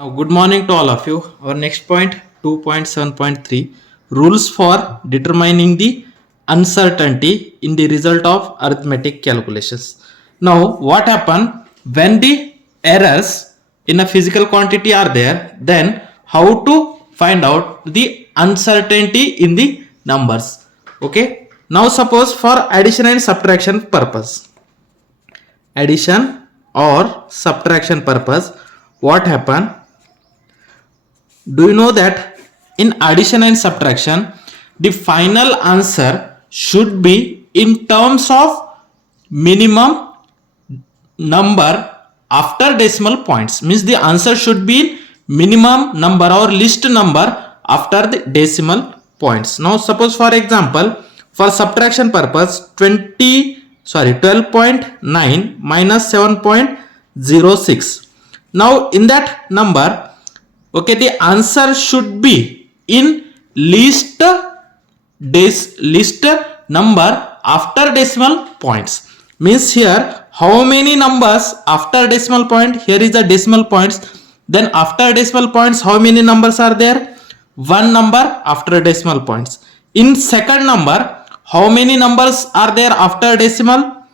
Now, good morning to all of you. Our next point 2.7.3 rules for determining the uncertainty in the result of arithmetic calculations. Now, what happen when the errors in a physical quantity are there? Then, how to find out the uncertainty in the numbers? Okay. Now, suppose for addition and subtraction purpose, addition or subtraction purpose, what happen? Do you know that in addition and subtraction, the final answer should be in terms of minimum number after decimal points? Means the answer should be in minimum number or least number after the decimal points. Now suppose for example, for subtraction purpose 12.9 minus 7.06. Now in that number, okay, the answer should be in least number after decimal points. Means here how many numbers after decimal point? Here is the decimal points. Then after decimal points, how many numbers are there? One number after decimal points. In second number, how many numbers are there after decimal?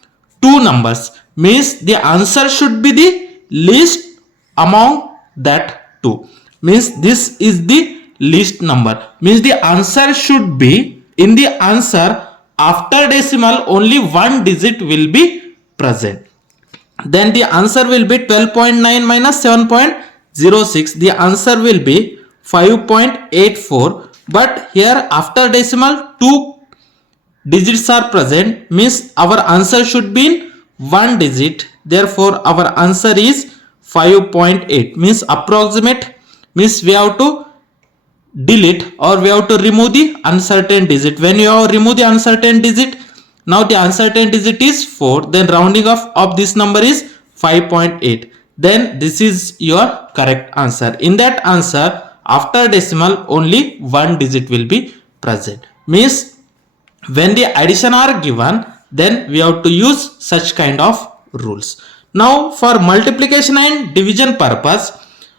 Two numbers. Means the answer should be the least among that two. Means this is the least number. Means the answer should be in the answer after decimal only one digit will be present. Then the answer will be 12.9 minus 7.06. The answer will be 5.84. But here after decimal two digits are present, means our answer should be in one digit. Therefore our answer is 5.8. Means approximate, means we have to delete or we have to remove the uncertain digit. When you have remove the uncertain digit, now the uncertain digit is 4, then rounding off of this number is 5.8. Then this is your correct answer. In that answer after decimal only one digit will be present. Means when the addition are given, then we have to use such kind of rules. Now for multiplication and division purpose,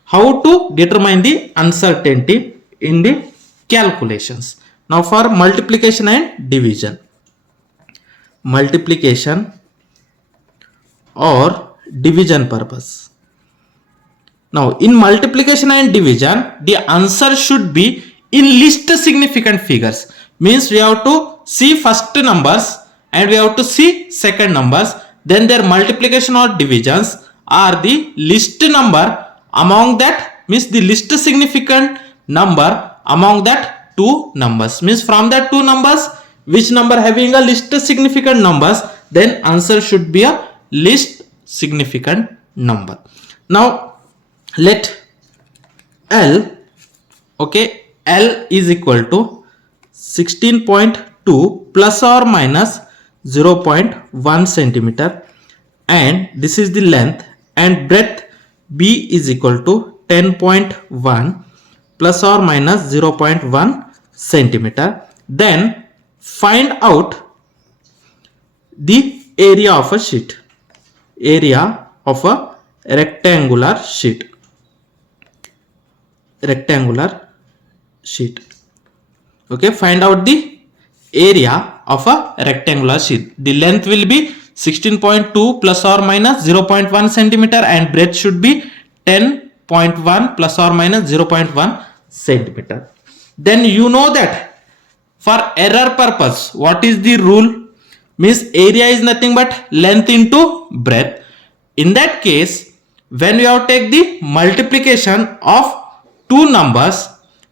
how to determine the uncertainty in the calculations. Now for multiplication and division, multiplication or division purpose. Now in multiplication and division, the answer should be in least significant figures. Means we have to see first numbers and we have to see second numbers, then their multiplication or divisions are the least number among that, means the least significant number among that two numbers. Means from that two numbers, which number having a least significant numbers, then answer should be a least significant number. Now let L, okay, L is equal to 16.2 plus or minus 0.1 centimeter, and this is the length, and breadth B is equal to 10.1 plus or minus 0.1 centimeter. Then find out the area of a sheet, area of a rectangular sheet. Okay, find out the area of a rectangular sheet. The length will be 16.2 plus or minus 0.1 centimeter and breadth should be 10.1 plus or minus 0.1 centimeter. Then you know that for error purpose, what is the rule? Means area is nothing but length into breadth. In that case, when we have to take the multiplication of two numbers,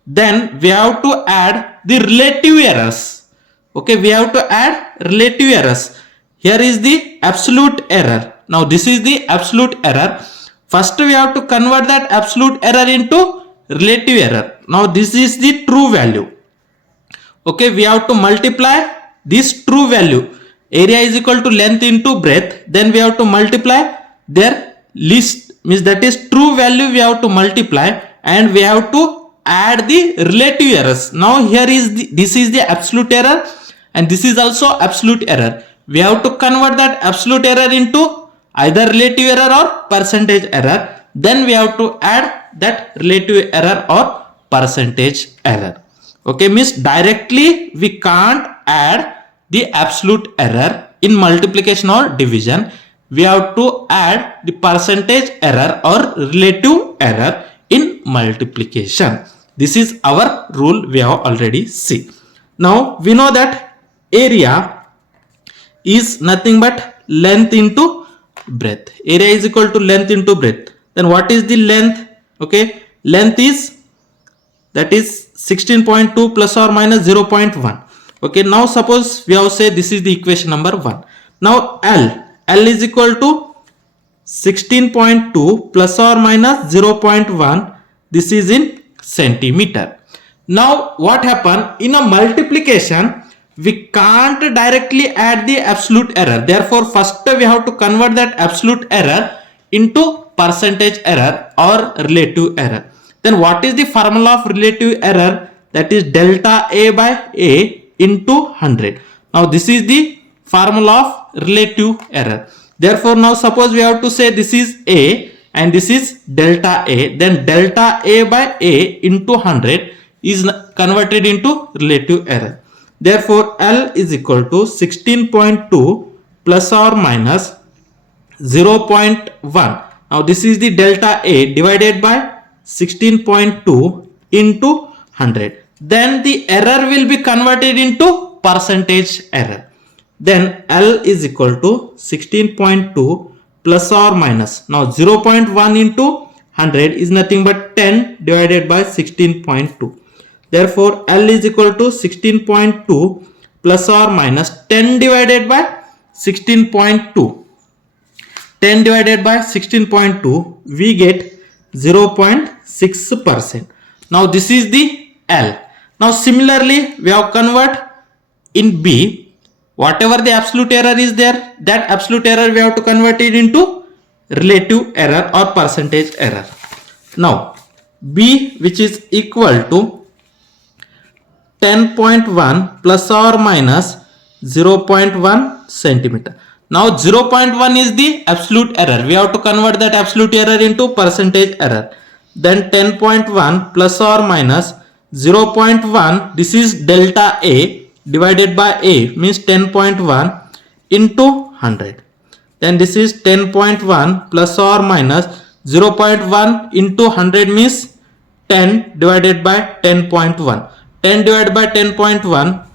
then we have to add the relative errors. Okay, we have to add relative errors. Here is the absolute error. Now this is the absolute error. First we have to convert that absolute error into relative error. Now this is the true value. Okay, we have to multiply this true value. Area is equal to length into breadth. Then we have to multiply their least, means that is true value we have to multiply, and we have to add the relative errors. Now here is this is the absolute error and this is also absolute error. We have to convert that absolute error into either relative error or percentage error. then we have to add that relative error or percentage error. Okay, means directly we can't add the absolute error in multiplication or division. We have to add the percentage error or relative error in multiplication. This is our rule we have already seen. Now we know that area is nothing but length into breadth. Area is equal to length into breadth. Then what is the length? Okay, length is, that is 16.2 plus or minus 0.1. Okay, now suppose we have say this is the equation number 1. Now L is equal to 16.2 plus or minus 0.1. This is in centimeter. Now what happen in a multiplication? We can't directly add the absolute error. Therefore, first we have to convert that absolute error into percentage error or relative error. Then what is the formula of relative error? That is delta A by A into 100. Now this is the formula of relative error. Therefore, now suppose we have to say this is A and this is delta A. Then delta A by A into 100 is converted into relative error. Therefore, L is equal to 16.2 plus or minus 0.1. Now this is the delta A divided by 16.2 into 100. Then the error will be converted into percentage error. Then L is equal to 16.2 plus or minus. Now 0.1 into 100 is nothing but 10 divided by 16.2. Therefore, L is equal to 16.2 plus or minus 10 divided by 16.2. 10 divided by 16.2, we get 0.6%. Now this is the L. Now similarly, we have convert in B, whatever the absolute error is there, that absolute error we have to convert it into relative error or percentage error. Now B, which is equal to 10.1 plus or minus 0.1 centimeter. Now 0.1 is the absolute error. We have to convert that absolute error into percentage error. Then 10.1 plus or minus 0.1, this is delta A divided by A, means 10.1 into 100. Then this is 10.1 plus or minus 0.1 into 100 means 10 divided by 10.1. 10 divided by 10.1,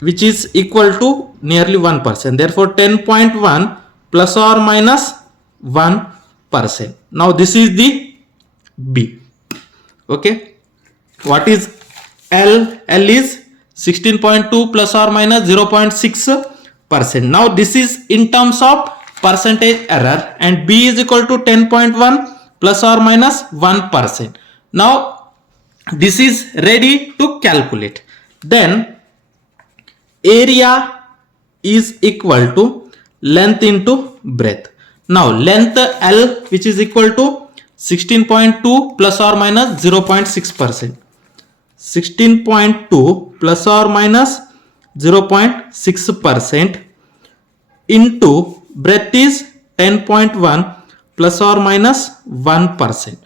which is equal to nearly 1%. Therefore, 10.1 plus or minus 1%. Now this is the B. Okay. What is L? L is 16.2 plus or minus 0.6%. Now this is in terms of percentage error, and B is equal to 10.1 plus or minus 1%. Now this is ready to calculate. Then area is equal to length into breadth. Now length L, which is equal to 16.2 plus or minus 0.6%. 16.2 plus or minus 0.6% into breadth is 10.1 plus or minus 1%.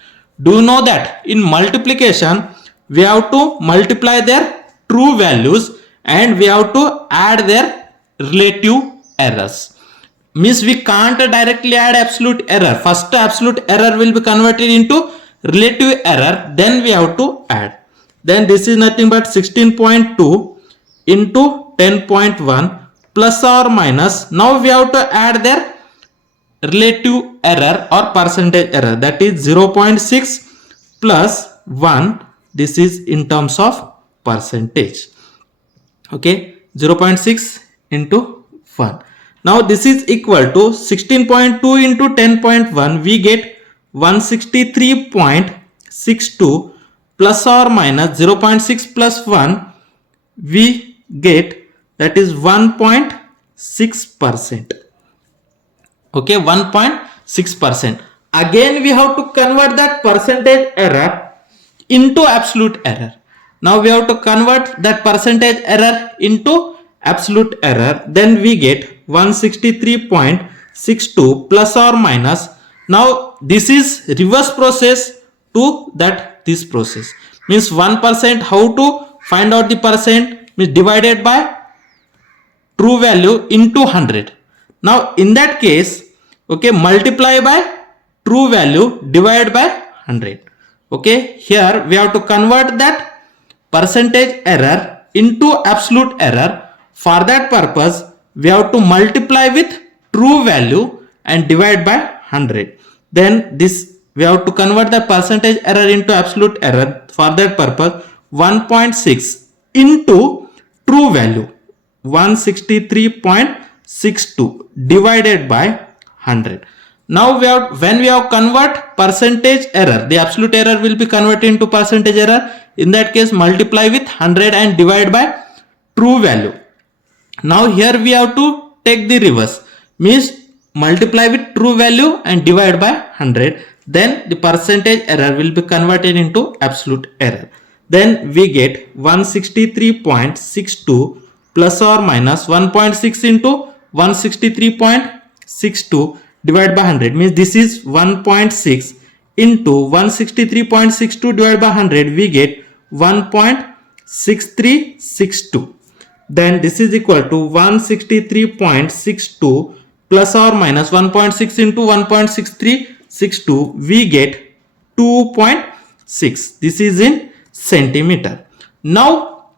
Do you know that in multiplication we have to multiply their true values and we have to add their relative errors. Means we can't directly add absolute error. First absolute error will be converted into relative error, then we have to add. Then this is nothing but 16.2 into 10.1 plus or minus. Now we have to add their relative error or percentage error, that is 0.6 plus 1. This is in terms of percentage. Okay, 0.6 into 1. Now this is equal to 16.2 into 10.1. We get 163.62 plus or minus 0.6 plus 1. We get, that is 1.6%. Okay, 1.6%. Again we have to convert that percentage error into absolute error. Now we have to convert that percentage error into absolute error. Then we get 163.62 plus or minus Now this is reverse process to that this process. Means 1%, how to find out the percent, means divided by true value into 100. Now in that case, okay, multiply by true value divided by 100. Okay, here we have to convert that percentage error into absolute error. For that purpose, we have to multiply with true value and divide by 100. Then this we have to convert the percentage error into absolute error. For that purpose, 1.6 into true value 163.62 divided by 100. Now when we have convert percentage error, the absolute error will be converted into percentage error. In that case, multiply with 100 and divide by true value. Now here we have to take the reverse, means multiply with true value and divide by 100. Then the percentage error will be converted into absolute error. Then we get 163.62 plus or minus 1.6 into 163.62 divided by 100, means this is 1.6 into 163.62 divided by 100, we get 1.6362. Then this is equal to 163.62 plus or minus 1.6 into 1.6362, we get 2.6. This is in centimeter. Now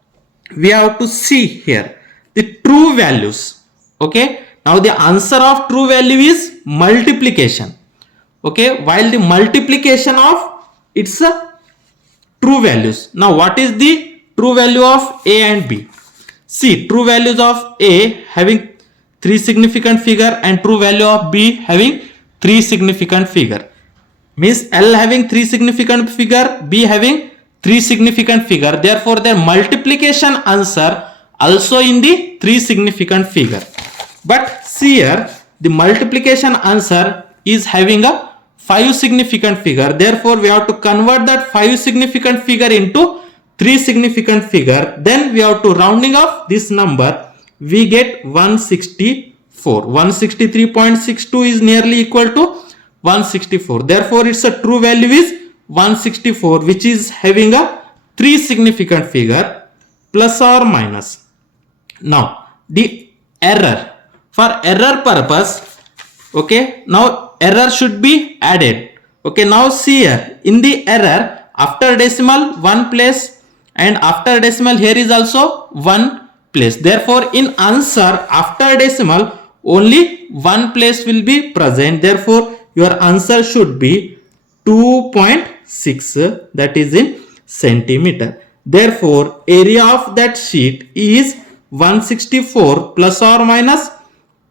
we have to see here the true values. Okay, now the answer of true value is multiplication. Okay, while the multiplication of its true values. Now what is the true value of A and B? See, true values of A having 3 significant figure and true value of B having 3 significant figure. Means L having 3 significant figure, B having 3 significant figure. Therefore, their multiplication answer also in the 3 significant figure. But see here, the multiplication answer is having a 5 significant figure. Therefore, we have to convert that 5 significant figure into 3 significant figure. Then we have to rounding off this number. We get 164. 163.62 is nearly equal to 164. Therefore, its a true value is 164, which is having a 3 significant figure, plus or minus. Now the error, for error purpose, okay, now error should be added. Okay, now see here, in the error after decimal 1 place and after decimal here is also 1 place. Therefore, in answer after decimal only 1 place will be present. Therefore, your answer should be 2.6, that is in centimeter. Therefore, area of that sheet is 164 plus or minus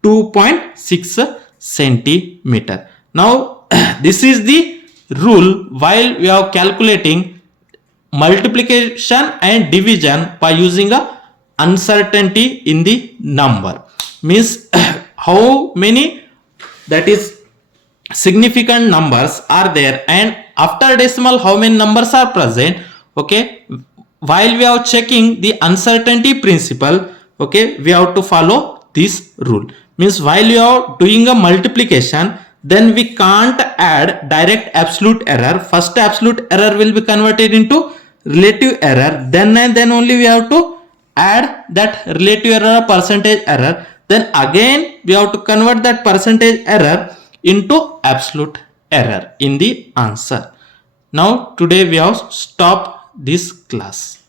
2.6 centimeter. Now, this is the rule while we are calculating multiplication and division by using a uncertainty in the number. Means how many, that is significant numbers are there, and after decimal how many numbers are present. Okay, while we are checking the uncertainty principle, okay, we have to follow this rule. Means while you are doing a multiplication, then we can't add direct absolute error. First absolute error will be converted into relative error, then and then only we have to add that relative error, percentage error. Then again we have to convert that percentage error into absolute error in the answer. Now today we have stopped this class.